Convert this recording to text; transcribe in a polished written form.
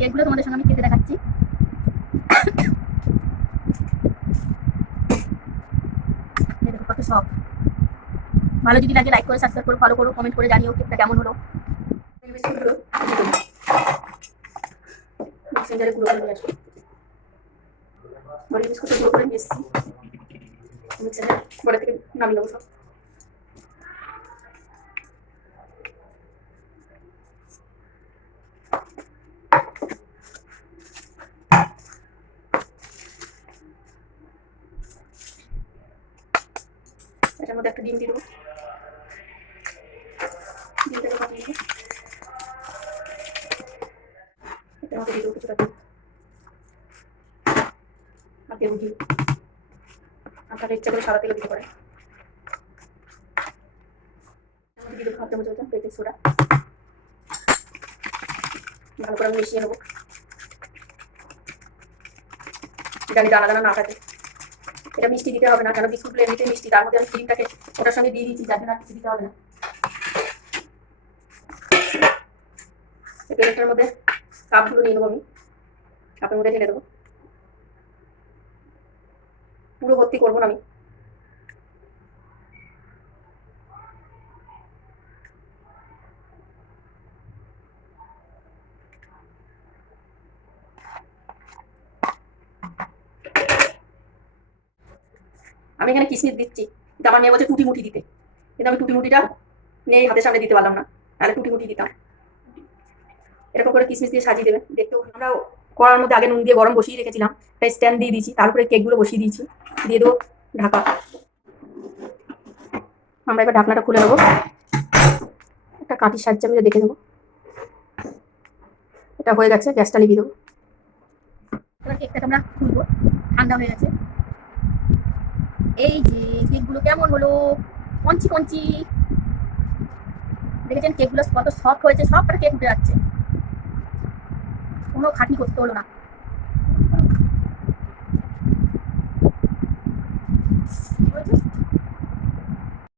কেকগুলো তোমাদের সঙ্গে আমি কেটে দেখাচ্ছি। দেখো কত সফট। ভালো যদি লাগে লাইক করে সাবস্ক্রাইব করে ফলো করো, কমেন্ট করে জানিও কেকটা কেমন হলো। বিস্কুটগুলো মেসেঞ্জারে গুঁড়ো করে নিয়ে আসবো। বড়ি বিস্কুটটা গুঁড়ো করে নিয়ে এসেছি, মিক্সারে বড়া থেকে নামিয়ে নেবো সব। এটার মধ্যে একটা ডিম দিয়ে দেবো, ডিমটাকে ফাটিয়ে নেবো। এটার মধ্যে দিয়ে দেবো কিছুটা দুধ, আর দেবো ঘি। আপনারা ইচ্ছা করে সাদা তেলও দিতে পারেন। দিয়ে দেবো হাফ চামচ বেকিং সোডা, ভালো করে আমি মিশিয়ে নেবো, জানি দানা দানা না থাকে। এটা মিষ্টি দিতে হবে না, কেন বিস্কুটগুলো এমনিতে মিষ্টি, তার মধ্যে আমি ক্রিমটাকে ওটার সঙ্গে দিয়ে দিচ্ছি, যার জন্য আর কিছু দিতে হবে না। এই প্লেটটার মধ্যে কাপগুলো নিয়ে নেবো, আমি কাপের মধ্যে ঢেলে দেবো। পুরো ভর্তি করবো না আমি। আমি এখানে কিশমিশ দিচ্ছি, কিন্তু আমার মেয়ে বলছে টুটি মুটি দিতে, কিন্তু আমি টুটি মুটিটা নেই হাতের সামনে দিতে পারলাম না, তাহলে টুটি মুটি দিতাম। এরকম করে কিশমিশ দিয়ে সাজিয়ে দেবে। দেখতেও আমরা কড়ার মধ্যে আগে নুন দিয়ে গরম বসিয়ে রেখেছিলাম, তাই স্ট্যান্ড দিয়ে দিয়েছি, তারপরে কেকগুলো বসিয়ে দিয়েছি, দিয়ে দেবো ঢাকা। আমরা এবার ঢাকনাটা খুলে নেবো, একটা কাঠির সাহায্যে আমি দেখে নেবো এটা হয়ে গেছে। গ্যাসটা লিভিয়ে দেবো। এবার কেকটাকে আমরা খুলবো, ঠান্ডা হয়ে গেছে। এই যে কেকগুলো কেমন হলো, কঞ্চি কঞ্চি, দেখেছেন কেকগুলো কত সফট হয়েছে, সব কেক উঠে যাচ্ছে, কোনো খাটনি করতে হলো না।